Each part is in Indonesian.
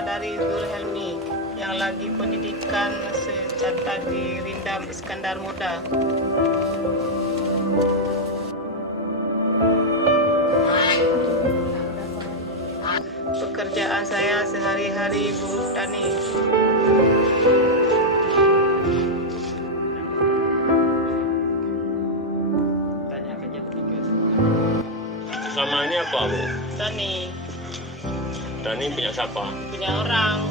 siswa dari Zulhelmi yang lagi pendidikan secatat di Rindam Iskandar Muda. Pekerjaan saya sehari-hari buruh tani. Sama ini apa, Bu? Tani Tani punya siapa? punya orang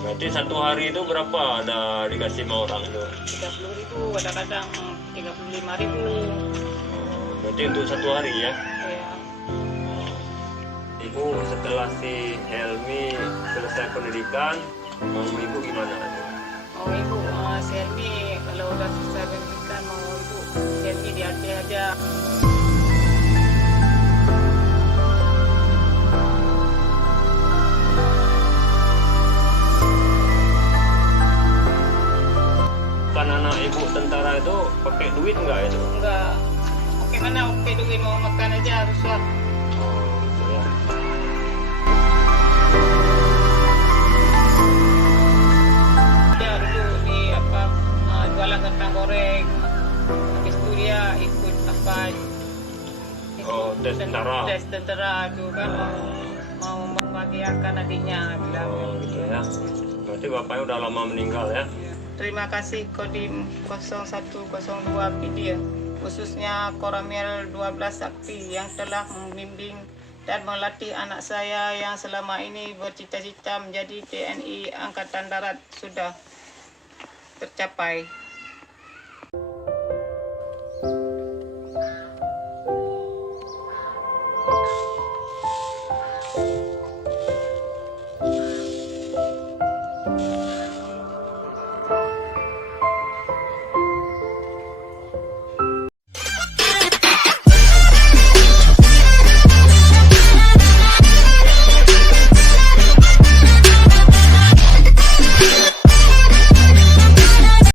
Berarti satu hari itu berapa ada dikasih sama orang itu? 30.000, kadang-kadang 35.000. Berarti untuk satu hari ya? Ya. Ibu setelah si Helmi selesai pendidikan, mau ibu gimana? Mau ibu, si Helmi kalau udah selesai pendidikan mau ibu, si Helmi di Aceh aja. Kan anak ibu tentara itu pakai duit nggak itu? Enggak, oke mana oke duit mau makan aja harusnya. Oh, gitu ya. Dia dulu di apa jualan kentang goreng. Habis itu dia ikut apa? Oh, tes tentara. Tes tentara itu kan mau membahagiakan adiknya bilang. Oh, gitu ya. Berarti bapaknya udah lama meninggal ya? Terima kasih Kodim 0102 PD, khususnya Koramil 12 Sakti yang telah membimbing dan melatih anak saya yang selama ini bercita-cita menjadi TNI Angkatan Darat sudah tercapai.